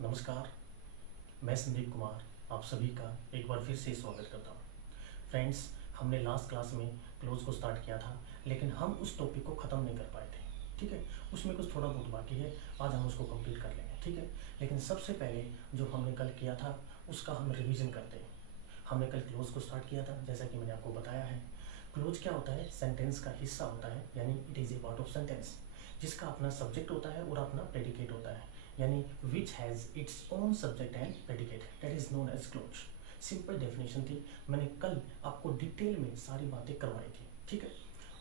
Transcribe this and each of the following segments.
नमस्कार, मैं संदीप कुमार आप सभी का एक बार फिर से स्वागत करता हूँ। फ्रेंड्स, हमने लास्ट क्लास में क्लोज को स्टार्ट किया था, लेकिन हम उस टॉपिक को ख़त्म नहीं कर पाए थे। ठीक है, उसमें कुछ थोड़ा बहुत बाकी है, आज हम उसको कंप्लीट कर लेंगे। ठीक है, लेकिन सबसे पहले जो हमने कल किया था उसका हम रिवीजन करते हैं। हमने कल क्लोज को स्टार्ट किया था, जैसा कि मैंने आपको बताया है। क्लोज क्या होता है? सेंटेंस का हिस्सा होता है, यानी it is a part of sentence, जिसका अपना सब्जेक्ट होता है और अपना प्रेडिकेट होता है, यानी which has its own subject and predicate, that is known as clause. Simple definition थी, मैंने कल आपको डिटेल में सारी बातें करवाई थी। ठीक है,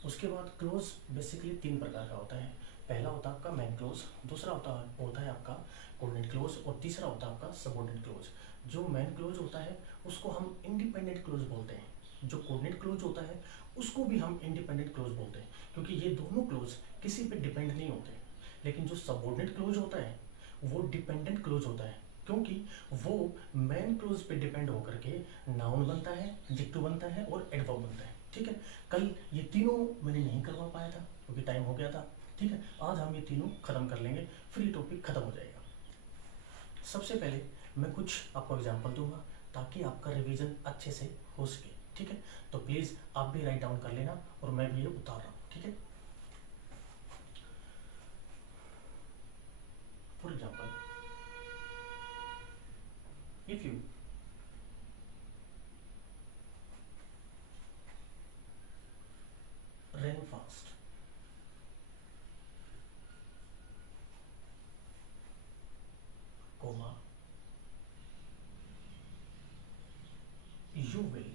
उसके बाद क्लोज बेसिकली तीन प्रकार का होता है। पहला होता है आपका मैन क्लोज, दूसरा होता है आपका कोऑर्डिनेट क्लोज, और तीसरा होता है आपका सबऑर्डिनेट क्लोज। जो मैन क्लोज होता है उसको हम इंडिपेंडेंट क्लोज बोलते हैं, जो कोऑर्डिनेट क्लोज होता है उसको भी हम इंडिपेंडेंट क्लोज बोलते हैं, क्योंकि ये दोनों क्लोज किसी पे डिपेंड नहीं होते। लेकिन जो सबऑर्डिनेट क्लोज होता है वो डिपेंडेंट क्लोज होता है, क्योंकि वो मेन क्लोज पे डिपेंड होकर के नाउन बनता है, एडजेक्टिव बनता है और एडवर्ब बनता है। ठीक है, कल ये तीनों मैंने नहीं करवा पाया था क्योंकि टाइम हो गया था। ठीक है, आज हम ये तीनों खत्म कर लेंगे, फिर ये टॉपिक खत्म हो जाएगा। सबसे पहले मैं कुछ आपको एग्जांपल दूंगा ताकि आपका रिवीजन अच्छे से हो सके। ठीक है, तो प्लीज़ आप भी राइट डाउन कर लेना और मैं भी ये उतार रहा हूँ। ठीक है, for example, if you run fast, comma, you will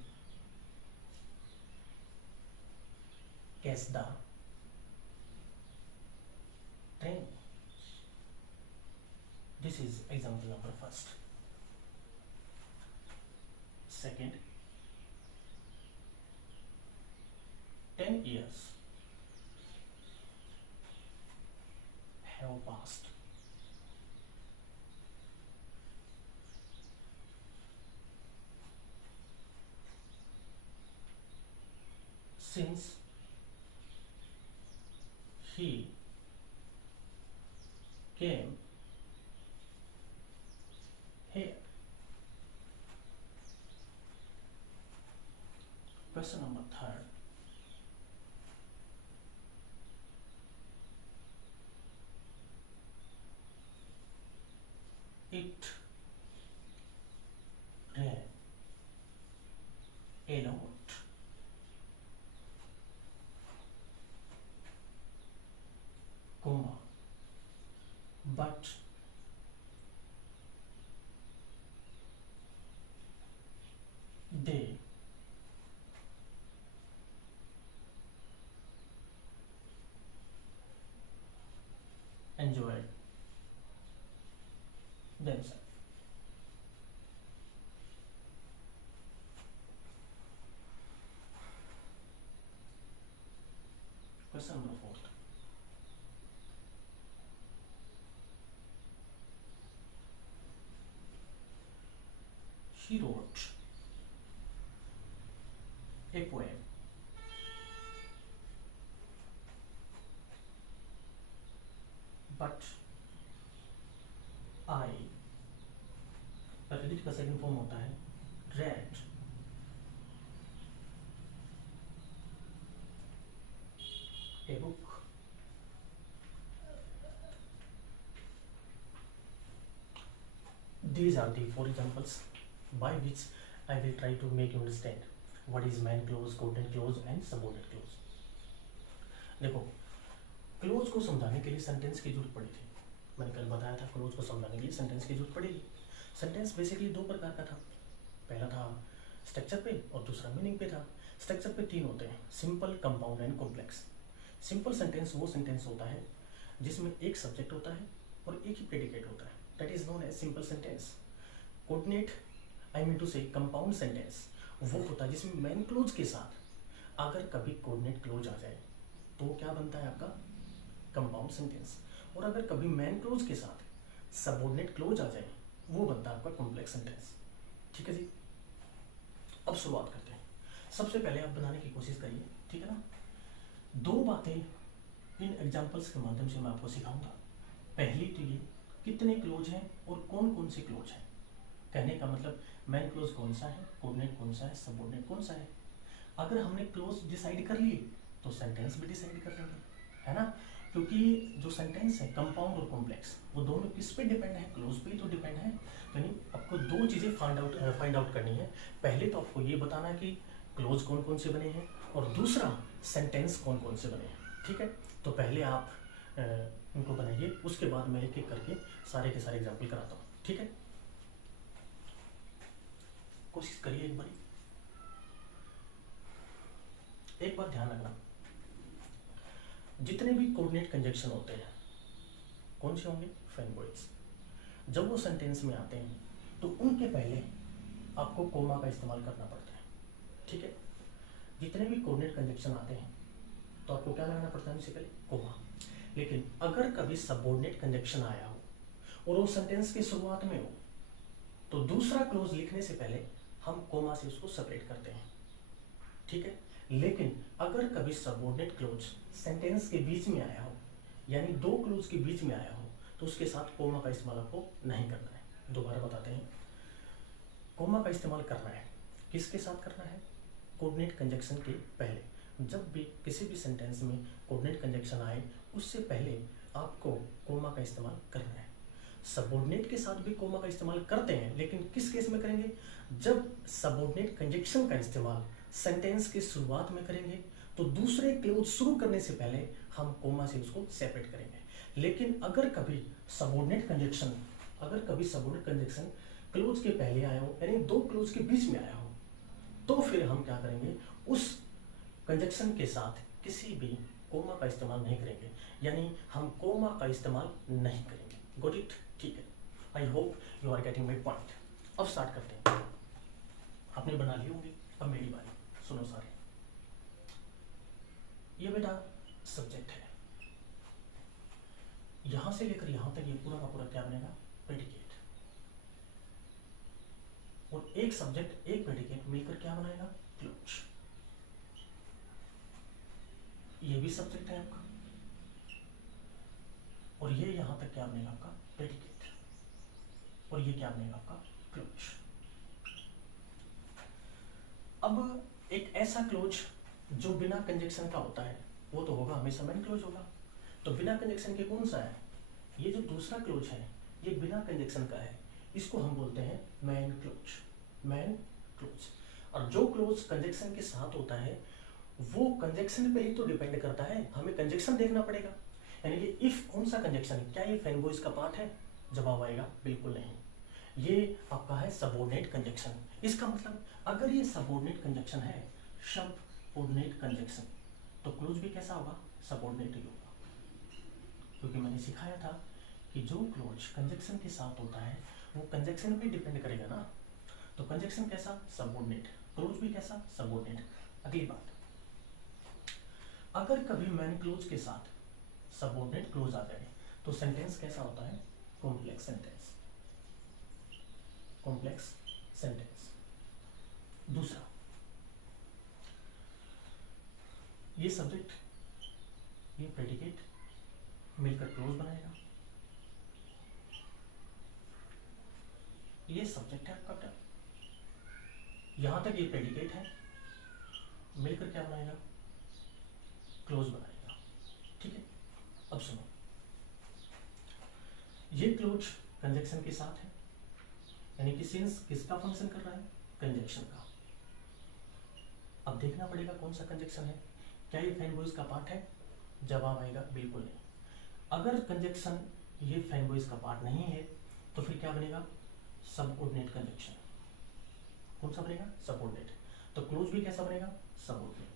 catch the train. This is example number first. Second, 10 years have passed since he came here. Question number third, it rained a lot, comma, but they enjoyed themselves. Question number fourth, she wrote a poem but I, predicate का second form होता है read a book. These are the four examples by which I will try to make you understand what is main clause, coordinate clause and subordinate clause. देखो, close को समझाने के लिए sentence की जरूरत पड़ी थी। मैंने कल बताया था क्लोज को समझाने के लिए सेंटेंस की जरूरत पड़ेगी। सेंटेंस बेसिकली दो प्रकार का था, पहला था स्ट्रक्चर पे और दूसरा मीनिंग पे था। स्ट्रक्चर पे तीन होते हैं, simple, compound and complex. Simple sentence वो सेंटेंस होता है जिसमें एक सब्जेक्ट होता है और एक ही प्रेडिकेट होता है, that is known as simple sentence. Coordinate, I mean to say compound sentence, वो होता है जिसमें मेन क्लोज के साथ अगर कभी कोऑर्डिनेट क्लोज आ जाए तो क्या बनता है आपका कंपाउंड सेंटेंस, और अगर कभी मेन क्लोज के साथ सबऑर्डिनेट क्लोज आ जाए वो बनता है आपका कॉम्प्लेक्स सेंटेंस। ठीक है जी, अब शुरुआत करते हैं। सबसे पहले आप बनाने की कोशिश करिए, ठीक है ना। दो बातें इन एग्जाम्पल्स के माध्यम से मैं आपको सिखाऊंगा। पहली तो ये कितने क्लोज हैं और कौन कौन से क्लोज हैं। कहने का मतलब मेन क्लोज कौन सा है, कोऑर्डिनेट कौन सा है, सबऑर्डिनेट कौन सा है। अगर हमने क्लोज डिसाइड कर लिए तो सेंटेंस भी डिसाइड कर लेंगे, है ना। क्योंकि जो सेंटेंस है कंपाउंड और कॉम्प्लेक्स वो दोनों किस पे डिपेंड है, क्लोज पे ही तो डिपेंड है। यानी आपको दो चीज़ें फाइंड आउट करनी है। पहले तो आपको ये बताना है कि क्लोज कौन कौन से बने हैं और दूसरा सेंटेंस कौन कौन से बने हैं। ठीक है, तो पहले आप इनको बनाइए, उसके बाद मैं एक एक करके सारे के सारे एग्जाम्पल कराता हूँ। ठीक है, कोशिश करिए एक बार ध्यान रखना, जितने भी कोऑर्डिनेट कंजक्शन होते हैं कौन से होंगे, फेनबॉइड्स। जब वो सेंटेंस में आते हैं तो उनके पहले आपको कोमा का इस्तेमाल करना पड़ता है। ठीक है, जितने भी कोऑर्डिनेट कंजक्शन आते हैं तो आपको क्या लगाना पड़ता है, इससे पहले कोमा। लेकिन अगर कभी सबऑर्डिनेट कंजक्शन आया हो और वो सेंटेंस की शुरुआत में हो तो दूसरा क्लोज लिखने से पहले हम कोमा से उसको सेपरेट करते हैं। ठीक है, लेकिन अगर कभी सबऑर्डिनेट क्लोज सेंटेंस के बीच में आया हो, यानी दो क्लोज के बीच में आया हो, तो उसके साथ कोमा का इस्तेमाल आपको नहीं करना है। दोबारा बताते हैं, कोमा का इस्तेमाल करना है किसके साथ करना है, कोऑर्डिनेट कंजक्शन के पहले। जब भी किसी भी सेंटेंस में कोऑर्डिनेट कंजक्शन आए उससे पहले आपको कोमा का इस्तेमाल करना है। सबऑर्डिनेट के साथ भी कोमा का इस्तेमाल करते हैं, लेकिन किस केस में करेंगे, जब सबऑर्डिनेट कंजक्शन का इस्तेमाल सेंटेंस की शुरुआत में करेंगे तो दूसरे क्लोज शुरू करने से पहले हम कोमा से उसको सेपरेट करेंगे। लेकिन अगर कभी सबऑर्डिनेट कंजक्शन क्लोज के पहले आया हो, यानी दो क्लोज के बीच में आया हो, तो फिर हम क्या करेंगे, उस कंजक्शन के साथ किसी भी कोमा का इस्तेमाल नहीं करेंगे, यानी हम कोमा का इस्तेमाल नहीं करेंगे। Got it? ठीक है, I hope you are getting my point. अब स्टार्ट करते हैं, आपने बना लिए होंगे, अब मेरी बारी, सुनो सारे। ये बेटा सब्जेक्ट है, यहां से लेकर यहां तक ये पूरा का पूरा क्या बनेगा, प्रेडिकेट। और एक सब्जेक्ट एक प्रेडिकेट मिलकर क्या बनाएगा, क्लोज। ये भी सब्जेक्ट है आपका और ये यहां तक क्या बनेगा आपका, प्रेडिकेट, और ये क्या बनेगा आपका, क्लोज। अब एक ऐसा क्लोज जो बिना कंजक्शन का होता है वो तो होगा हमेशा मेन क्लोज होगा। तो बिना कंजक्शन के कौन सा है, ये जो दूसरा क्लोज है ये बिना कंजक्शन का है, इसको हम बोलते हैं मेन क्लोज, मेन क्लोज। और जो क्लोज कंजक्शन के साथ होता है वो कंजक्शन पे ही तो डिपेंड करता है, हमें कंजक्शन देखना पड़ेगा। यानी कि इफ कौन सा कंजक्शन है, क्या ये फेनबॉइज का पार्ट है, जवाब आएगा बिल्कुल नहीं, ये आपका है सबऑर्डिनेट कंजक्शन। इसका मतलब अगर ये सबऑर्डिनेट कंजक्शन है, सबऑर्डिनेट कंजक्शन, तो क्लोज भी कैसा होगा, सबऑर्डिनेट ही होगा। क्योंकि मैंने सिखाया था कि जो क्लोज कंजक्शन के साथ होता है वो कंजक्शन पे डिपेंड करेगा ना, तो कंजक्शन कैसा, सबऑर्डिनेट, क्लोज भी कैसा, सबऑर्डिनेट। अगली बात, अगर कभी मेन क्लोज के साथ सबऑर्डिनेट क्लोज आ जाए तो सेंटेंस कैसा होता है, कॉम्प्लेक्स सेंटेंस, कॉम्प्लेक्स सेंटेंस। दूसरा, ये सब्जेक्ट ये प्रेडिकेट मिलकर क्लोज बनाएगा, ये सब्जेक्ट है आपका क्या, यहां तक ये प्रेडिकेट है, मिलकर क्या बनाएगा, क्लोज बनाएगा। ठीक है, अब सुनो, ये क्लोज कंजक्शन के साथ है, यानी कि सिंस किसका फंक्शन कर रहा है, कंजक्शन का। अब देखना पड़ेगा कौन सा कंजक्शन है, क्या ये फेनबॉइज का पार्ट है, जवाब आएगा बिल्कुल नहीं। अगर कंजक्शन ये फेनबॉइज का पार्ट नहीं है तो फिर क्या बनेगा, सबऑर्डिनेट कंजक्शन। कौन सा बनेगा, सबऑर्डिनेट। तो क्लोज भी कैसा बनेगा, सबऑर्डिनेट।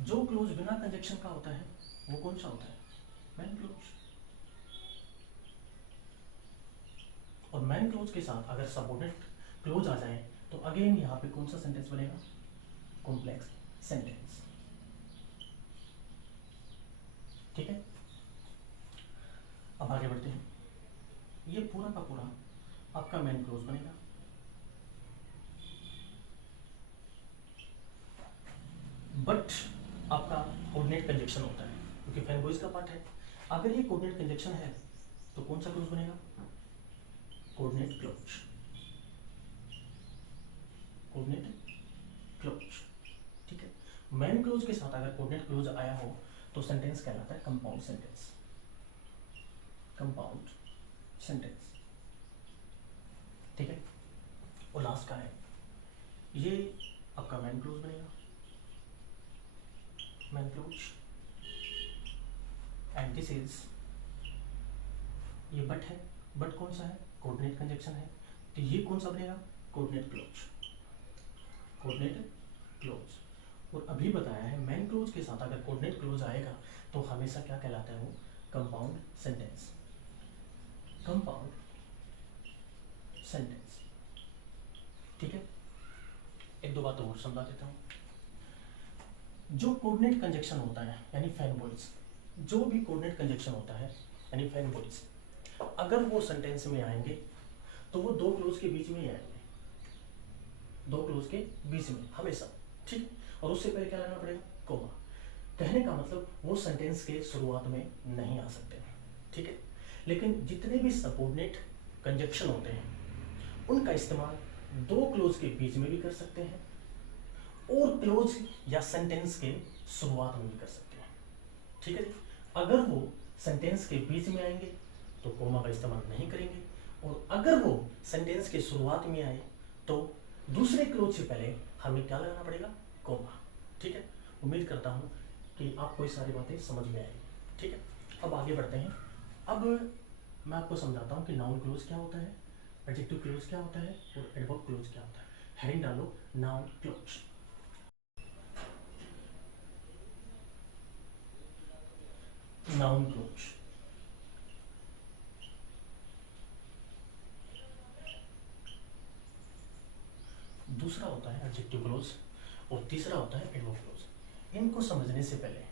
जो क्लोज बिना कंजक्शन का होता है वो कौन सा होता है, मेन क्लोज। और मेन क्लोज के साथ अगर सबऑर्डिनेट क्लोज आ जाए तो अगेन यहाँ पे कौन सा सेंटेंस बनेगा, कॉम्प्लेक्स सेंटेंस। ठीक है, अब आगे बढ़ते हैं, ये पूरा का पूरा आपका मेन क्लोज बनेगा। बट आपका कोऑर्डिनेट कंजक्शन होता है, क्योंकि फैन बॉयज का पार्ट है। अगर ये कोऑर्डिनेट कंजक्शन है तो कौन सा क्लोज बनेगा? Coordinate close. कोऑर्डिनेट क्लोज, ठीक है। मेन क्लोज के साथ अगर कोऑर्डिनेट क्लोज आया हो तो सेंटेंस कहलाता है कंपाउंड सेंटेंस। कंपाउंड सेंटेंस, ठीक है। और लास्ट का है, ये आपका मेन क्लोज बनेगा, main close. And this is, ये बट है, बट कौन सा है? कोऑर्डिनेट कंजक्शन है, तो ये कौन सा बनेगा? Coordinate close. Coordinate close. और अभी बताया है मेन क्लोज के साथ अगर कोऑर्डिनेट क्लोज आएगा तो हमेशा क्या कहलाता है वो? Compound sentence. कंपाउंड सेंटेंस, ठीक है। एक दो बात और समझा देता हूँ। जो कोऑर्डिनेट कंजक्शन होता है यानी फैन बॉयज, जो भी कोऑर्डिनेट कंजक्शन होता है यानी फैन बॉयज, अगर वो सेंटेंस में आएंगे तो वो दो क्लोज के बीच में ही आएंगे, दो क्लोज के बीच में हमेशा, ठीक। और उससे पहले क्या लगाना पड़ेगा? कोमा। कहने का मतलब वो सेंटेंस के शुरुआत में नहीं आ सकते, ठीक है। लेकिन जितने भी सबऑर्डिनेट कंजक्शन होते हैं उनका इस्तेमाल दो क्लोज के बीच में भी कर सकते हैं और क्लोज या सेंटेंस के शुरुआत में भी कर सकते हैं, ठीक है जी। अगर वो सेंटेंस के बीच में आएंगे तो कोमा का इस्तेमाल नहीं करेंगे, और अगर वो सेंटेंस के शुरुआत में आए तो दूसरे क्लोज से पहले हमें क्या लगाना पड़ेगा? कोमा, ठीक है। उम्मीद करता हूँ कि आपको ये सारी बातें समझ में आएगी, ठीक है। अब आगे बढ़ते हैं। अब मैं आपको समझाता हूँ कि नाउन क्लोज क्या होता है, एडजेक्टिव क्लोज क्या होता है और एडवर्ब क्लोज क्या होता है। हेडिंग डालो, नाउन क्लोज। नाउन क्लोज, दूसरा होता है एडजेक्टिव क्लोज और तीसरा होता है एडवर्ब क्लोज। इनको समझने से पहले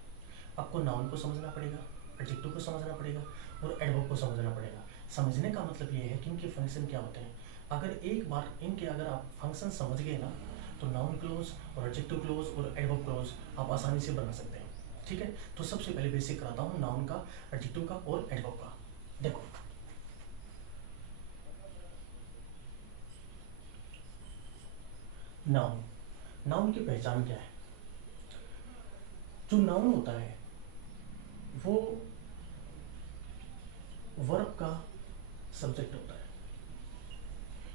आपको नाउन को समझना पड़ेगा, एडजेक्टिव को समझना पड़ेगा और एडवर्ब को समझना पड़ेगा। समझने का मतलब ये है कि इनके फंक्शन क्या होते हैं। अगर एक बार इनके अगर आप फंक्शन समझ गए ना तो नाउन क्लोज और एडजेक्टिव क्लोज और एडवर्ब क्लोज आप आसानी से बना सकते हैं, ठीक है। तो सबसे पहले बेसिक कराता हूँ नाउन का, एडजेक्टिव का और एडवर्ब का। देखो, नाउन, नाउन की पहचान क्या है? जो नाउन होता है वो वर्ब का सब्जेक्ट होता है,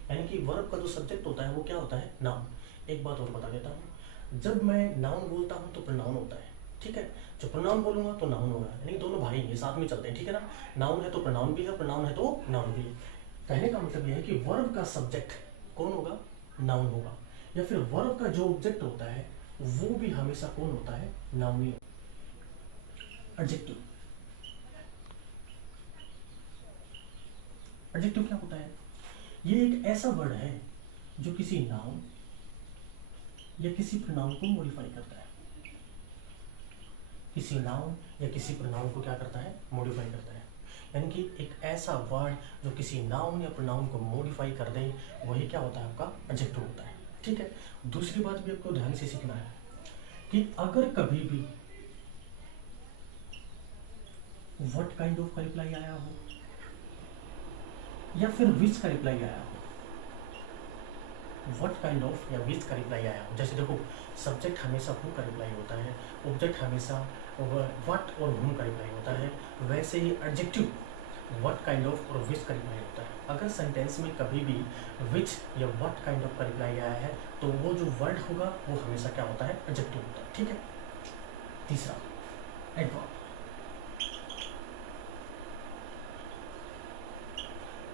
यानी कि वर्ब का जो सब्जेक्ट होता है वो क्या होता है? नाउन। एक बात और बता देता हूँ, जब मैं नाउन बोलता हूँ तो प्रोनाउन होता है, ठीक है। जो प्रोनाउन बोलूंगा तो नाउन होगा, यानी दोनों भाई ये साथ में चलते हैं, ठीक है ना। नाउन है तो प्रोनाउन भी है, प्रोनाउन है तो नाउन भी है। कहने का मतलब यह है कि वर्ब का सब्जेक्ट कौन होगा? नाउन होगा। या फिर वर्ब का जो ऑब्जेक्ट होता है वो भी हमेशा कौन होता है? नाउन ही। एडजेक्टिव, एडजेक्टिव क्या होता है? ये एक ऐसा वर्ड है जो किसी नाउन या किसी प्रोनाउन को मॉडिफाई करता है। किसी नाउन या किसी प्रोनाउन को क्या करता है? मॉडिफाई करता है। यानी कि एक ऐसा वर्ड जो किसी नाउन या प्रोनाउन को मॉडिफाई कर दे वही क्या होता है? आपका एडजेक्टिव होता है, ठीक है। दूसरी बात भी आपको ध्यान से सीखना है कि अगर कभी भी व्हाट काइंड ऑफ का रिप्लाई आया हो या फिर विच का रिप्लाई आया हो, व्हाट काइंड ऑफ या विच का रिप्लाई आया हो, जैसे देखो सब्जेक्ट हमेशा हु का रिप्लाई होता है, ऑब्जेक्ट हमेशा व्हाट और हुम का रिप्लाई होता है, वैसे ही एडजेक्टिव व्हाट काइंड ऑफ और विच का रिप्लाई होता है। अगर सेंटेंस में कभी भी विच या व्हाट काइंड ऑफ का रिप्लाई आया है तो वो जो वर्ड होगा वो हमेशा क्या होता है? एडजेक्टिव होता है, ठीक है। तीसरा, एडवर्ब।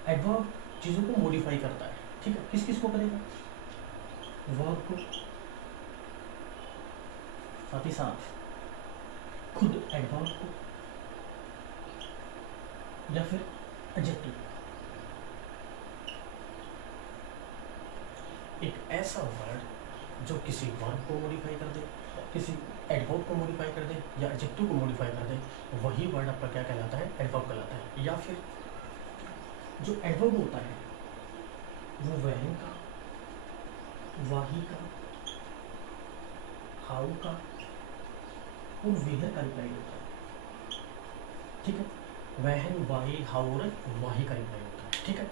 एडवर्ब चीजों को मॉडिफाई करता है, ठीक है। किस किस को करेगा? वर्ब को, साथ ही साथ खुद एडवर्ब को या फिर एडजेक्टिव। एक ऐसा वर्ड जो किसी वर्ब को मॉडिफाई कर दे, किसी एडवर्ब को मॉडिफाई कर दे या एडजेक्टिव को मॉडिफाई कर दे, वही वर्ड आपका क्या कहलाता है? एडवर्ब कहलाता है। या फिर जो एडवर्ब होता है वो वहन का, वाही का, हाउ का और वेहर का रिप्लाई होता है। ठीक है, वहन, वाही, हाउ और वाही का रिप्लाई होता है। ठीक है,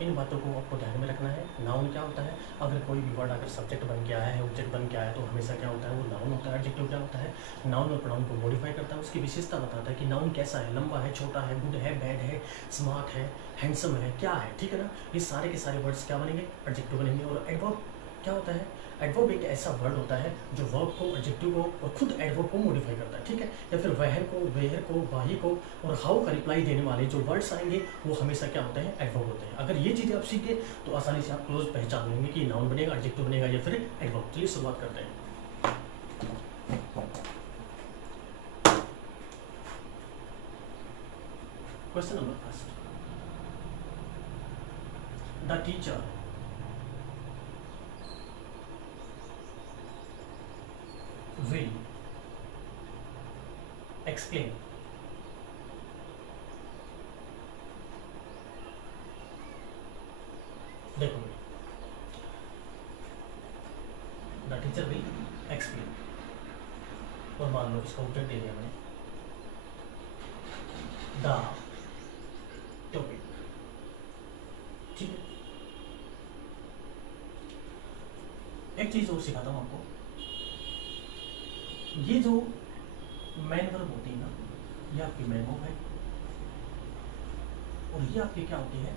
इन बातों को आपको ध्यान में रखना है। नाउन क्या होता है, अगर कोई भी वर्ड अगर सब्जेक्ट बन के आया है, ऑब्जेक्ट बन के आया है, तो हमेशा क्या होता है, वो नाउन होता है। एडजेक्टिव क्या होता है, नाउन और प्रोनाउन को मॉडिफाई करता है, उसकी विशेषता बताता है कि नाउन कैसा है, लंबा है, छोटा है, गुड है, बैड है, स्मार्ट है, हैंडसम है, क्या है। ठीक है ना, ये सारे के सारे वर्ड्स क्या बनेंगे, एडजेक्टिव बनेंगे। और एडवर्ब क्या होता है, एडवर्ब एक ऐसा वर्ड होता है जो वर्ब को, एडजेक्टिव को और खुद एडवर्ब को मॉडिफाई करता है। ठीक है, या फिर वहर को, वेहर को, वाही को और हाउ का रिप्लाई देने वाले जो वर्ड्स आएंगे वो हमेशा क्या होते हैं, एडवर्ब होते हैं। अगर ये चीज़ें आप सीख गए तो आसानी से आप क्लोज पहचान लेंगे कि नाउन बनेगा, एडजेक्टिव बनेगा या फिर एडवर्ब। चलिए शुरुआत करते हैं। Question number first, the teacher will explain देखो, द टीचर विल एक्सप्लेन, और मान लो इसका ऑब्जेक्ट दे दिया मैंने, द टॉपिक। ठीक है, एक चीज और सिखाता हूँ आपको, ये जो मैन वर्ब होती है ना, ये आपकी मैन वर्ब है और ये आपकी क्या होती है,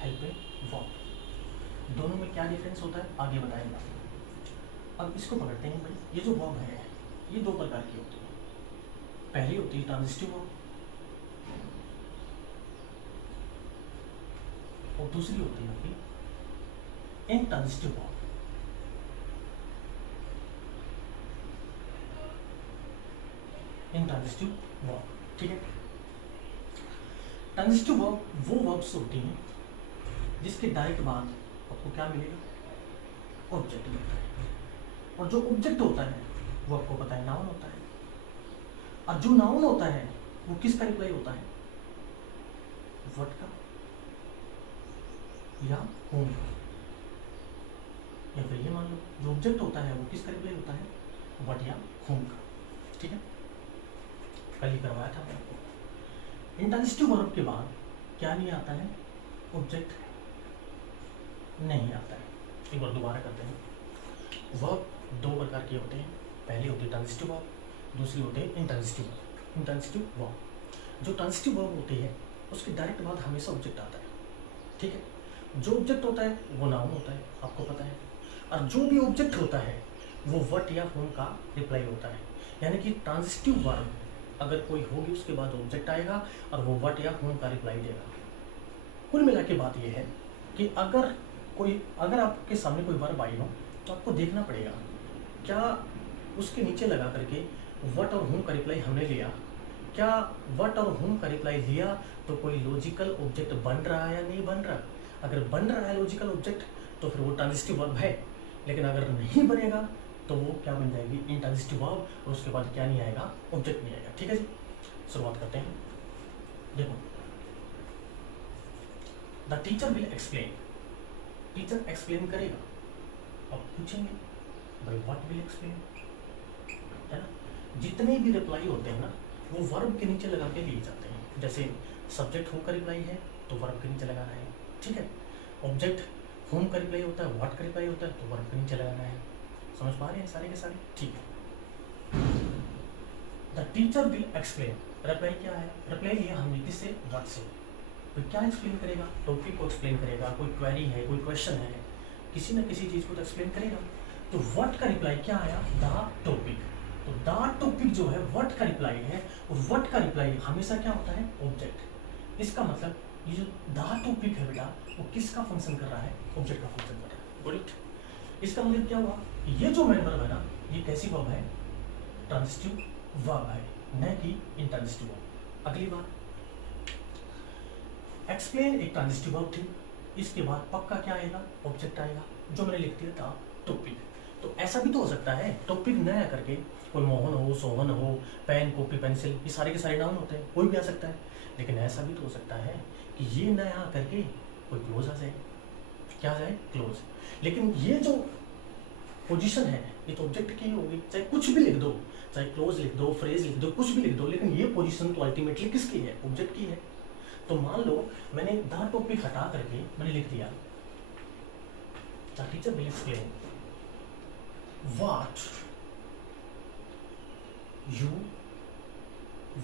हेल्पिंग वर्ब। दोनों में क्या डिफरेंस होता है आगे बताएंगे। अब इसको पकड़ते हैं भाई, ये जो वर्ब है ये दो प्रकार की होती है। पहली होती है ट्रांजिटिव वर्ब और दूसरी होती है आपकी इंट्रांजिटिव वर्ब। इंट्रांजिटिव वर्ब, ठीक है। ट्रांजिटिव वर्ब वो वर्ब्स होती हैं जिसके डायरेक्ट बाद आपको क्या मिलेगा, ऑब्जेक्ट मिलता है। और जो ऑब्जेक्ट होता है वो आपको पता है नाउन होता है। और जो नाउन होता है वो किसका रिप्लाई होता है, व्हाट का या होम का। या फिर ये मान लो जो ऑब्जेक्ट होता है वो किसका रिप्लाई होता है, व्हाट या होम का। ठीक है, कल ही करवाया था मैं आपको। इंट्रांजिटिव वर्ब के बाद क्या नहीं आता है, ऑब्जेक्ट नहीं आता है। एक बार दोबारा करते हैं। वर्ब दो प्रकार के होते हैं, पहली होती है ट्रांजिटिव वर्ब, दूसरी होती है इंट्रांजिटिव वर्ब। इंट्रांजिटिव वर्ब, जो ट्रांजिटिव वर्ब होती है उसके डायरेक्ट बाद हमेशा ऑब्जेक्ट आता है। ठीक है, जो ऑब्जेक्ट होता है वो नाउन होता है, आपको पता है। और जो भी ऑब्जेक्ट होता है वो व्हाट या होम का रिप्लाई होता है। यानी कि ट्रांजिटिव वर्ब अगर कोई होगी उसके बाद ऑब्जेक्ट आएगा और वो व्हाट या होम का रिप्लाई देगा। कुल मिला के बात यह है कि अगर आपके सामने कोई वर्ब आई हो तो आपको देखना पड़ेगा क्या उसके नीचे लगा करके व्हाट और होम का रिप्लाई हमने लिया, क्या व्हाट और होम का रिप्लाई लिया तो कोई लॉजिकल ऑब्जेक्ट बन रहा है या नहीं बन रहा। अगर बन रहा है लॉजिकल ऑब्जेक्ट तो फिर वो ट्रांजिटिव वर्ब है, लेकिन अगर नहीं बनेगा तो वो क्या बन जाएगी, इंट्रांजिटिव वर्ब, और उसके बाद क्या नहीं आएगा, ऑब्जेक्ट नहीं आएगा। ठीक है जी, शुरुआत करते हैं। देखो, the teacher will explain, teacher explain करेगा। अब पूछेंगे भाई व्हाट विल एक्सप्लेन, है ना। जितने भी रिप्लाई होते हैं ना वो वर्ब के नीचे लगा के लिए जाते हैं। जैसे सब्जेक्ट होम का रिप्लाई है तो वर्ब के नीचे लगाना है। ठीक है, ऑब्जेक्ट होम का रिप्लाई होता है, व्हाट का रिप्लाई होता है तो वर्ब के नीचे लगाना है। समझ पा रहे हैं सारे के सारे, ठीक है। The teacher will explain, reply क्या है, रिप्लाई लिया हमने किससे, व्हाट से। तो क्या एक्सप्लेन करेगा, टॉपिक को एक्सप्लेन करेगा, कोई क्वेरी है, कोई क्वेश्चन है, किसी न किसी चीज को तो एक्सप्लेन करेगा। तो व्हाट का रिप्लाई क्या आया, द टॉपिक। तो द टॉपिक जो है व्हाट का रिप्लाई है, और व्हाट का रिप्लाई हमेशा क्या होता है, ऑब्जेक्ट। इसका मतलब ये जो द टॉपिक है बेटा वो किसका फंक्शन कर रहा है, ऑब्जेक्ट का फंक्शन कर रहा है। Got it. इसका मतलब क्या हुआ, ये जो मेन वर्ब है ना ये कैसी वर्ब है, ट्रांजिटिव वर्ब है, न कि इंट्रांजिटिव वर्ब। अगली बात, एक्सप्लेन एक ट्रांजिटिव वर्ब थी, इसके बाद पक्का क्या आएगा, ऑब्जेक्ट आएगा, जो मैंने लिख दिया था टॉपिक। तो ऐसा भी तो हो सकता है टॉपिक नया करके कोई मोहन हो, सोहन हो, पेन, कॉपी, पेंसिल, ये सारे के सारे नाउन होते हैं, कोई भी आ सकता है। लेकिन ऐसा भी तो हो सकता है कि ये नया करके कोई क्लोज आ जाए, क्या आ जाए, क्लोज। लेकिन ये जो पोजीशन है ये तो ऑब्जेक्ट की होगी, चाहे कुछ भी लिख दो, चाहे क्लोज लिख दो, फ्रेज लिख दो, कुछ भी लिख दो, लेकिन ये पोजीशन तो अल्टीमेटली किसकी है? ऑब्जेक्ट की है। तो मान लो मैंने द टॉपिक हटा करके मैंने लिख दिया the teacher will explain what you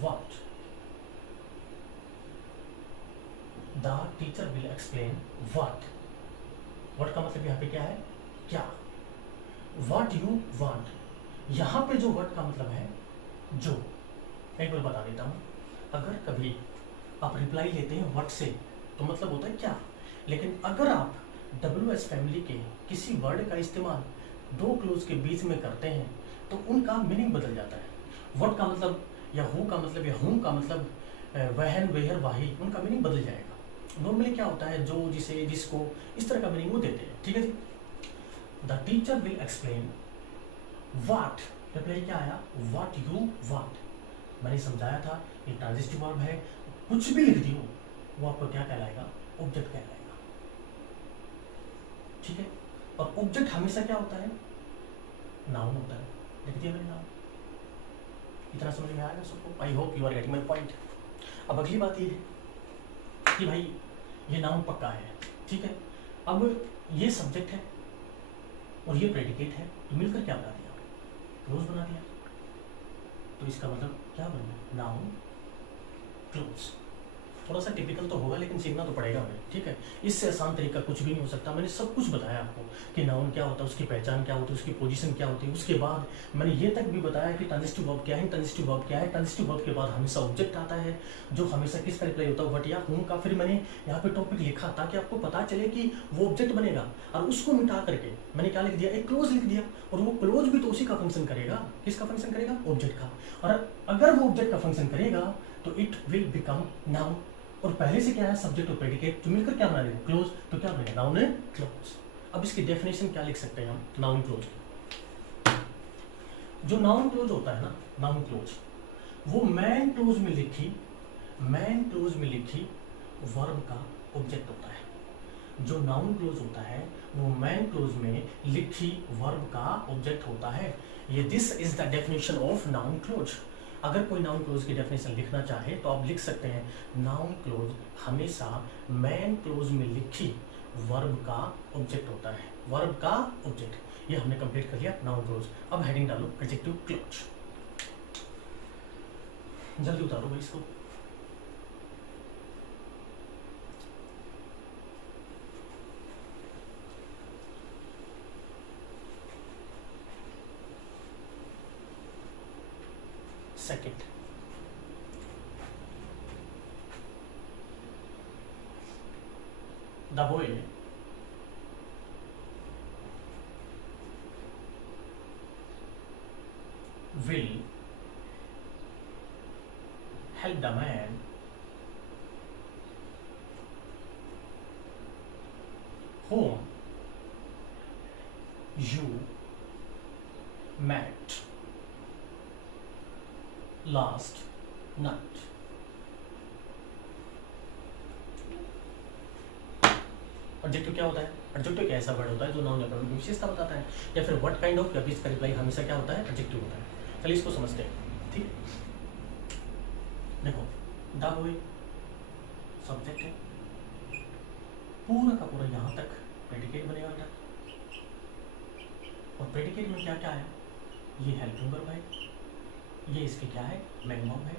want, the teacher will explain what, what का मतलब यहाँ पे क्या है? क्या। व्हाट यू वांट, यहाँ पे जो व्हाट का मतलब है जो, एक बार बता देता हूँ, अगर कभी आप रिप्लाई लेते हैं व्हाट से तो मतलब होता है क्या, लेकिन अगर आप WH फैमिली के किसी वर्ड का इस्तेमाल दो क्लोज के बीच में करते हैं तो उनका मीनिंग बदल जाता है। व्हाट का मतलब या हु का मतलब या हुम का मतलब वहन वेहर वाही, उनका मीनिंग बदल जाएगा। नॉर्मली क्या होता है, जो जिसे जिसको इस तरह का मीनिंग वो देते हैं, ठीक है जी। The teacher will explain what, reply क्या आया? What you want. मैंने समझाया था ये ट्रांजिटिव वर्ब है, कुछ भी लिख दियो वो आपको क्या कहलाएगा? ऑब्जेक्ट कहलाएगा, ठीक है। और ऑब्जेक्ट हमेशा क्या होता है? नाउन होता है। लिख दिया मैंने नाउन। इतना समझ में आएगा सबको? I hope you are getting my point. अब अगली बात ये है कि भाई ये नाउन पक्का है, ठीक है। अब ये सब्जेक्ट है और ये प्रेडिकेट है, तो मिलकर क्या बना दिया? क्लोज बना दिया। तो इसका मतलब क्या बन गया? Noun close. थोड़ा सा टिपिकल तो होगा लेकिन सीखना तो पड़ेगा हमें, ठीक है। इससे आसान तरीका कुछ भी नहीं हो सकता। मैंने सब कुछ बताया आपको कि नाउन क्या होता है, उसकी पहचान क्या होती है, उसकी पोजीशन क्या होती है। उसके बाद मैंने ये तक भी बताया कि ट्रांजिटिव वर्ब क्या है, ट्रांजिटिव वर्ब क्या है। ट्रांजिटिव वर्ब के बाद हमेशा ऑब्जेक्ट आता है जो हमेशा किसका रिप्लाई होता है? व्हाट या हुम का। फिर मैंने यहाँ पे टॉपिक लिखा ताकि आपको पता चले कि वो ऑब्जेक्ट बनेगा, और उसको मिटा करके मैंने क्या लिख दिया? एक क्लोज लिख दिया, और वो क्लोज भी तो उसी का फंक्शन करेगा। किसका फंक्शन करेगा? ऑब्जेक्ट का। और अगर वो ऑब्जेक्ट का फंक्शन करेगा तो इट विल बिकम नाउन। और पहले से क्या है? सब्जेक्ट और प्रेडिकेट, जो मिलकर क्या बना देगा? क्लोज। तो क्या बनेगा? नाउन है क्लोज। अब इसकी डेफिनेशन क्या लिख सकते हैं हम नाउन क्लोज? जो नाउन क्लोज होता है ना, नाउन क्लोज, वो मैन क्लोज में लिखी वर्ब का ऑब्जेक्ट होता है। जो नाउन क्लोज होता है वो मैन क्लोज में लिखी वर्ब का ऑब्जेक्ट होता है। ये this is the definition of noun close. अगर कोई नाउन क्लोज की डेफिनेशन लिखना चाहे तो आप लिख सकते हैं नाउन क्लोज हमेशा मैन क्लोज में लिखी वर्ब का ऑब्जेक्ट होता है। वर्ब का ऑब्जेक्ट, ये हमने कंप्लीट कर लिया नाउन क्लोज। अब हेडिंग डालो एडजेक्टिव क्लोज। जल्दी उतारो भाई इसको। Second, the boy will help the man whom you met last night. Adjective क्या होता है? एडजेक्टिव क्या ऐसा वर्ड होता है जो नाउन या प्रोनाउन की विशेषता बताता है, या फिर व्हाट काइंड ऑफ, या फिर इसका रिप्लाई हमेशा क्या होता है? एडजेक्टिव होता है। चलिए इसको समझते हैं, ठीक। देखो, द बॉय सब्जेक्ट है, पूरा का पूरा यहाँ तक प्रेडिकेट बनेगा बेटा, और प्रेडिकेट में क्या क्या है? ये हेल्पिंग वर्ब है, ये इसके क्या है? मेन वर्ब है,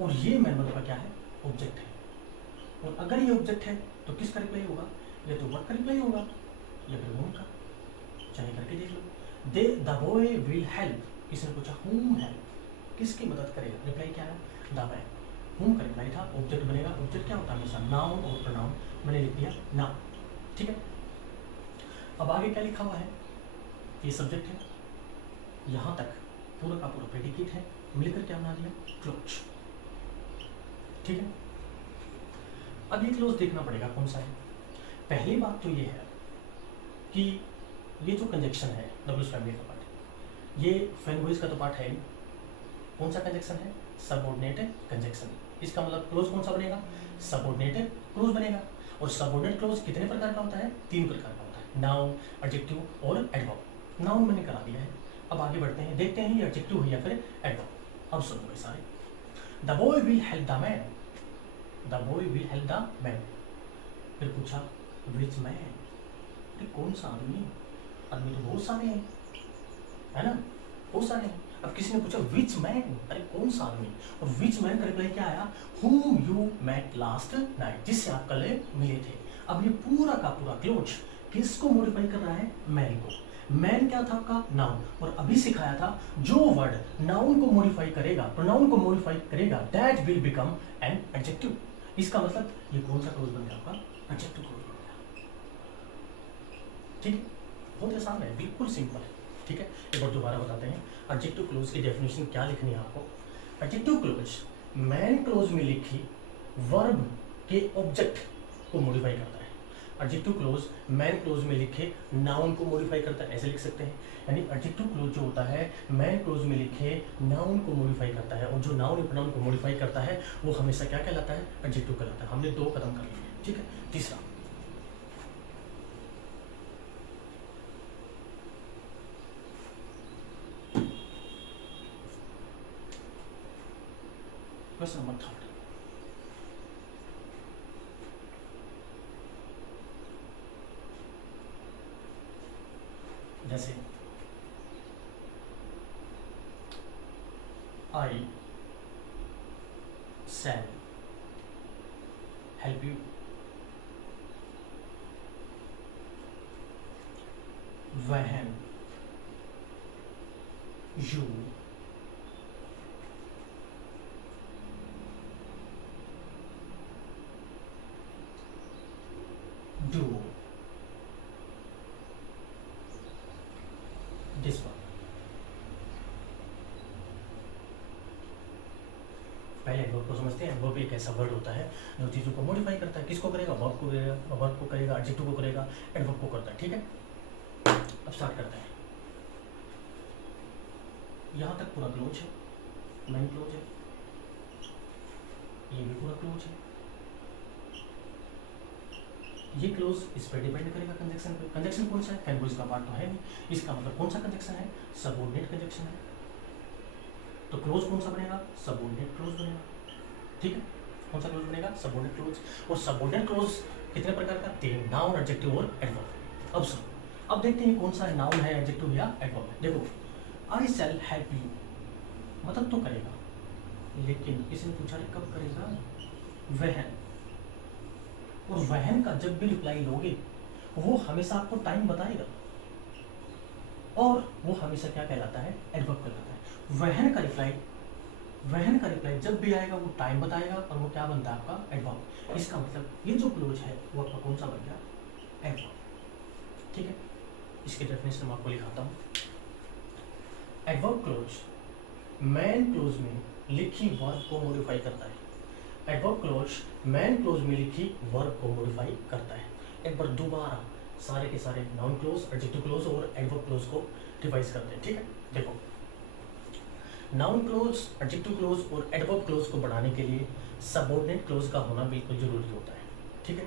और ये मेन वर्ब का क्या है? ऑब्जेक्ट है। और अगर ये ऑब्जेक्ट है तो किसका रिप्लाई होगा? या तो वर्ब का रिप्लाई होगा या फिर होम का, चाहे करके देख लो। दे द बॉय विल हेल्प, किसने पूछा? हुम हेल्प, किसकी मदद करेगा? रिप्लाई क्या है? The man. हुम का रिप्लाई था, ऑब्जेक्ट बनेगा। ऑब्जेक्ट क्या होता है? हमेशा नाउन और प्रोनाउन। मैंने लिख दिया नाउन, ठीक है। अब आगे क्या लिखा हुआ है? ये सब्जेक्ट है, यहाँ तक पूरा का पूरा प्रेडिकेट है, मिलकर क्या बना दिया? क्लोज, ठीक है। अब ये क्लोज देखना पड़ेगा कौन सा है। पहली बात तो ये है कि ये जो कंजक्शन है डब्ल्यूएच फैमिली का पार्ट, ये फैनबॉयज का तो पार्ट है। कौन सा कंजक्शन है? Subordinate conjunction. इसका मतलब क्लोज कौन सा बनेगा? सबऑर्डिनेट क्लोज बनेगा। और सबऑर्डिनेट क्लोज कितने प्रकार का होता है? 3 प्रकार का होता है, नाउन, एडजेक्टिव और एडवर्ब। नाउन मैंने करा दिया है। अब आगे बढ़ते हैं, देखते हैं ये एडजेक्टिव है या फिर एडवर्ब। अब सुनो भाई सारे, the boy will help the man, the boy will help the man. फिर पूछा विच मैन, अरे कौन सा आदमी, आदमी तो बहुत सारे हैं, है ना, बहुत सारे हैं। अब किसी ने पूछा विच मैन, अरे कौन सा आदमी, और विच मैन का रिप्लाई क्या आया, whom you met last night, जिससे आप कल मिले थे। अब ये पूरा का पूरा क्लोज किसको मॉडिफाई कर रहा है, मैन को। मैन क्या था आपका, नाउन, और अभी सिखाया था जो वर्ड नाउन को मॉडिफाई करेगा, प्रोनाउन को मॉडिफाई करेगा, that will become an adjective. इसका मतलब ये कौन सा क्लोज बन गया आपका, एडजेक्टिव क्लोज बन गया। ठीक है, बहुत आसान है, बिल्कुल सिंपल है। ठीक है, एक बार दोबारा बताते हैं एडजेक्टिव क्लोज की डेफिनेशन क्या लिखनी है आपको। एडजेक्टिव क्लोज मैन क्लोज में लिखी वर्ब के ऑब्जेक्ट को मॉडिफाई करता है। एडजेक्टिव क्लोज मैन क्लोज में लिखे नाउन को मॉडिफाई करता है, ऐसे लिख सकते हैं। यानी एडजेक्टिव क्लोज जो होता है मैन क्लोज में लिखे नाउन को मॉडिफाई करता है, और जो नाउन या प्रोनाउन को मॉडिफाई करता है वो हमेशा क्या कहलाता है, एडजेक्टिव कहलाता है। हमने 2 कदम कर लिए। ठीक है, तीसरा, क्वेश्चन नंबर 3, जैसे I shall help you, when you do this one। पहले वर्ब को समझते हैं। वर्ब एक ऐसा वर्ड होता है जो चीज़ों को मॉडिफाई करता है। किसको करेगा, वर्ब को करेगा, वर्ब को करेगा, एडजेक्टिव को करेगा, एडवर्ब को करता है। ठीक है, अब स्टार्ट करते हैं। यहाँ तक पूरा क्लोज है, मेन क्लोज है, ये भी पूरा क्लोज है। ये क्लोज इस पर डिपेंड करेगा कंजक्शन पे। कंजक्शन कौन सा है, कैन का पार्ट तो है नहीं, इसका मतलब कौन सा कंजक्शन है, सबऑर्डिनेट कंजक्शन है। तो क्लोज कौन सा बनेगा, सबऑर्डिनेट क्लोज बनेगा। ठीक है, कौन सा क्लोज बनेगा, सबऑर्डिनेट क्लोज। और सबऑर्डिनेट क्लोज कितने प्रकार का, 3, नाउन, एडजेक्टिव और एडवर्ब। अब सुनो, अब देखते हैं कौन सा नाउन है, एडजेक्टिव या एडवर्ब है। देखो, आई शैल हेल्प यू, मतलब तो करेगा, लेकिन इसने पूछा कब करेगा, वहन। और वहन का जब भी रिप्लाई लोगे वो हमेशा आपको टाइम बताएगा, और वो हमेशा क्या कहलाता है, एडवर्ब कहलाता है। वहन का रिप्लाई जब भी आएगा वो टाइम बताएगा, और वो क्या बनता है आपका, एडवर्ब। इसका मतलब ये जो क्लोज है वो आपका कौन सा बन गया, एडवर्ब। ठीक है, इसके डेफिनेशन मैं आपको लिखाता हूँ। एडवर्ब क्लोज मैन क्लोज में लिखी वर्ब को मॉडिफाई करता है। एडवर्ब क्लोज मैन क्लोज में लिखी वर्ब को मॉडिफाई करता है। एक बार दोबारा सारे के सारे नाउन क्लोज, एडजेक्टिव क्लोज और एडवर्ब क्लोज को रिवाइज करते हैं। ठीक है, देखो, नाउन क्लोज, एडजेक्टिव क्लोज और एडवर्ब क्लोज को बढ़ाने के लिए सबऑर्डिनेट क्लोज का होना बिल्कुल जरूरी होता है। ठीक है,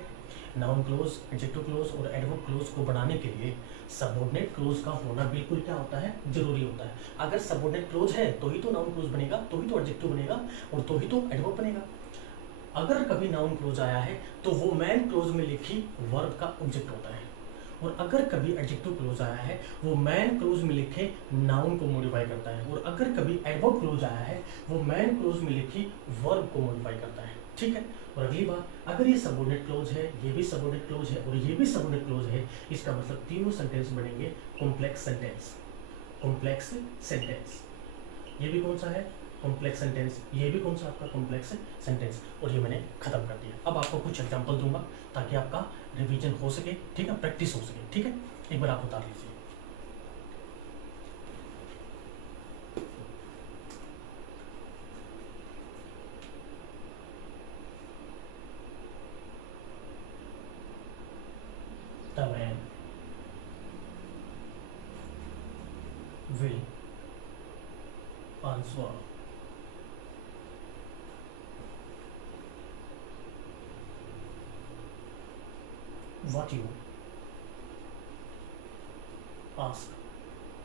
नाउन क्लोज, एडजेक्टिव क्लोज और एडवर्ब क्लोज को बढ़ाने के लिए सबऑर्डिनेट क्लोज का होना बिल्कुल क्या होता है, जरूरी होता है। अगर सबऑर्डिनेट क्लोज है तो ही तो नाउन क्लोज बनेगा, तो ही तो एडजेक्टिव बनेगा, और तो ही तो एडवर्ब बनेगा। अगर कभी नाउन क्लोज आया है तो वो मैन क्लोज में लिखी वर्ब का ऑब्जेक्ट होता है, और अगर कभी एडजेक्टिव क्लोज आया है वो मैन क्लोज में लिखे नाउन को मॉडिफाई करता है, और अगर कभी एडवर्ब क्लोज आया है वो मैन क्लोज में लिखी वर्ब को मॉडिफाई करता है। ठीक है, और अगली बात, अगर ये सबऑर्डिनेट क्लोज है, ये भी सबऑर्डिनेट क्लोज है, और ये भी सबऑर्डिनेट क्लोज है, इसका मतलब तीनों सेंटेंस बनेंगे कॉम्प्लेक्स सेंटेंस। कॉम्प्लेक्स सेंटेंस, ये भी कौन सा है, कॉम्प्लेक्स सेंटेंस, ये भी कौन सा आपका कॉम्प्लेक्स सेंटेंस। और ये मैंने खत्म कर दिया। अब आपको कुछ एग्जांपल दूंगा ताकि आपका रिवीजन हो सके, ठीक है, प्रैक्टिस हो सके। ठीक है, एक बार आप उतार लीजिए। The man will answer what you ask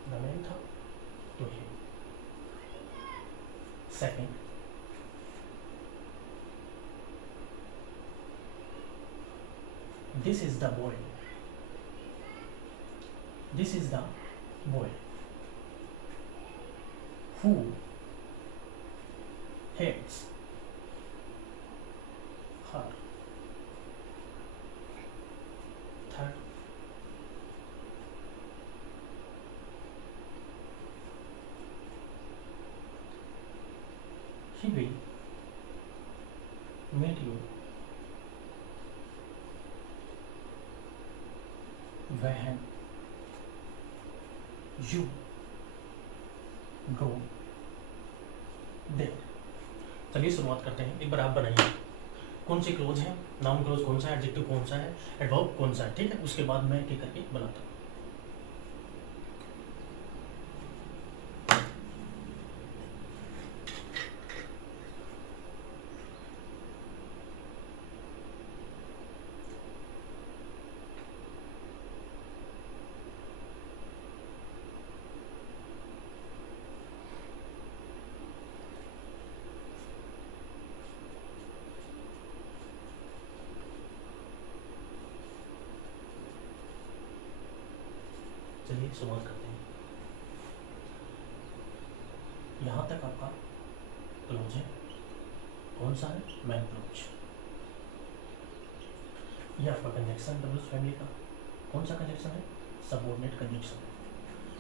the main था to him. Second, this is the boy. This is the boy who hates her. Third, he will meet you when you go there. चलिए शुरुआत करते हैं। एक बार आप बनाइए कौन से क्लोज है, नाउन क्लोज कौन सा है, एडजेक्टिव कौन सा है, एडवर्ब कौन सा है, ठीक है। उसके बाद मैं एक करके बनाता हूँ। चलिए शुरुआत करते हैं। यहाँ तक आपका क्लोज है, कौन सा है, मैन क्लोज। ये आपका कंजक्शन डब्ल्यूज फैमिली का कौन सा कंजक्शन है, सबऑर्डिनेट कंजक्शन।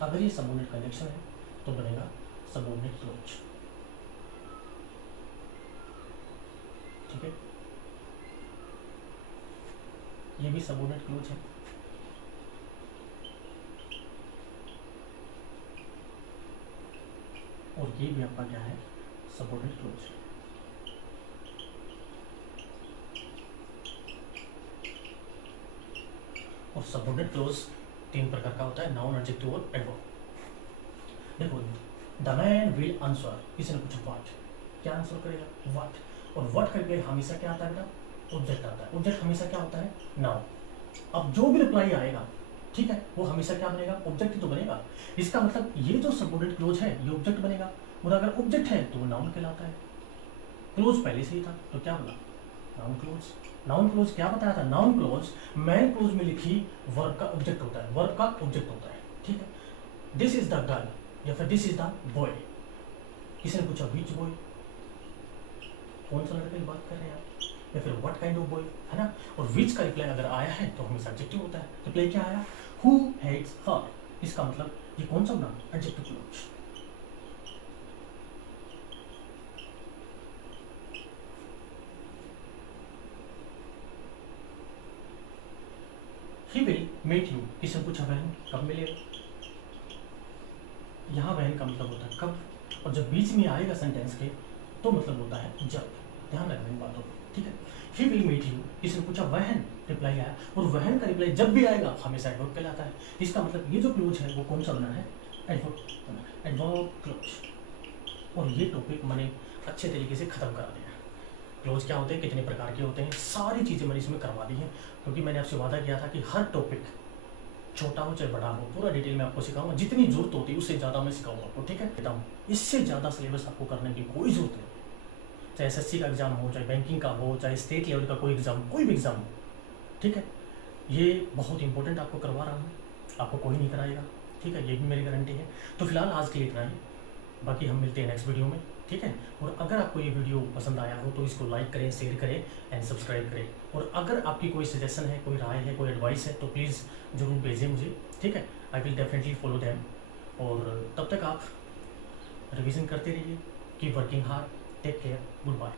अगर ये सबऑर्डिनेट कंजक्शन है तो बनेगा सबऑर्डिनेट क्लोज, ठीक है। ये भी सबऑर्डिनेट क्लोज है, और ये भी आपका क्या है, सबऑर्डिनेट क्लोज है। और सबऑर्डिनेट क्लोज तीन प्रकार का होता है, नाउन, एडजेक्टिव और एडवर्ब। देखो, द मैन विल आंसर, किसी ने पूछा व्हाट, क्या आंसर करेगा, व्हाट। और व्हाट का रिप्लाई हमेशा क्या आता है बेटा, ऑब्जेक्ट आता है। ऑब्जेक्ट हमेशा क्या होता है, नाउन। अब जो भी रिप्लाई आएगा, ठीक है, वो हमेशा क्या बनेगा, ऑब्जेक्ट ही तो बनेगा। इसका मतलब ये जो सबऑर्डिनेट क्लोज है ये ऑब्जेक्ट बनेगा, और अगर ऑब्जेक्ट है तो वो नाउन कहलाता है। क्लोज पहले से ही था तो क्या बोला, नाउन क्लोज। नाउन क्लोज क्या बताया था, नाउन क्लोज मैन क्लोज में लिखी वर्ब का ऑब्जेक्ट होता है, वर्ब का ऑब्जेक्ट होता है, ठीक है। दिस इज द गर्ल या फिर दिस इज द बॉय। किसी ने पूछा विच बॉय, कौन सा लड़के की बात कर रहे हैं आप, या फिर व्हाट काइंड ऑफ बॉय, है ना। और विच का रिप्लाई अगर आया है तो हमेशा एडजेक्टिव होता है। रिप्लाई क्या आया, हु हेट्स हर। इसका मतलब ये कौन सा बना, adjective close. He will meet you, किसने पूछा वहन, कब मिलेगा। यहाँ वहन का मतलब होता है कब, और जब बीच में आएगा सेंटेंस के तो मतलब होता है जब। ध्यान रखना इन बातों को, ठीक है। He will meet you, किसने पूछा वहन, रिप्लाई आया, और वहन का रिप्लाई जब भी आएगा हमेशा एडवर्ब कहलाता है। इसका मतलब ये जो क्लोज है वो कौन सा बना है, एडवर्ब बना है, एडवर्ब क्लोज। और ये टॉपिक मैंने अच्छे तरीके से खत्म करा दिया। क्लोज क्या होते हैं, कितने प्रकार के होते हैं, सारी चीज़ें मैंने इसमें करवा दी हैं, क्योंकि मैंने आपसे वादा किया था कि हर टॉपिक छोटा हो चाहे बड़ा हो पूरा डिटेल में आपको सिखाऊंगा। जितनी जरूरत होती है उससे ज़्यादा मैं सिखाऊंगा आपको, ठीक है। कहता हूँ इससे ज़्यादा सिलेबस आपको करने की कोई ज़रूरत नहीं, चाहे एसएससी का एग्जाम हो, चाहे बैंकिंग का हो, चाहे स्टेट लेवल का कोई एग्जाम, कोई भी एग्जाम हो, ठीक है। ये बहुत इंपॉर्टेंट आपको करवा रहा हूँ, आपको कोई नहीं कराएगा, ठीक है, ये भी मेरी गारंटी है। तो फिलहाल आज के लिए इतना ही, बाकी हम मिलते हैं नेक्स्ट वीडियो में, ठीक है। और अगर आपको ये वीडियो पसंद आया हो तो इसको लाइक करें, शेयर करें एंड सब्सक्राइब करें। और अगर आपकी कोई सजेशन है, कोई राय है, कोई एडवाइस है तो प्लीज़ ज़रूर भेजें मुझे, ठीक है। I will definitely follow them. और तब तक आप रिवीजन करते रहिए, keep working hard, take care, good bye.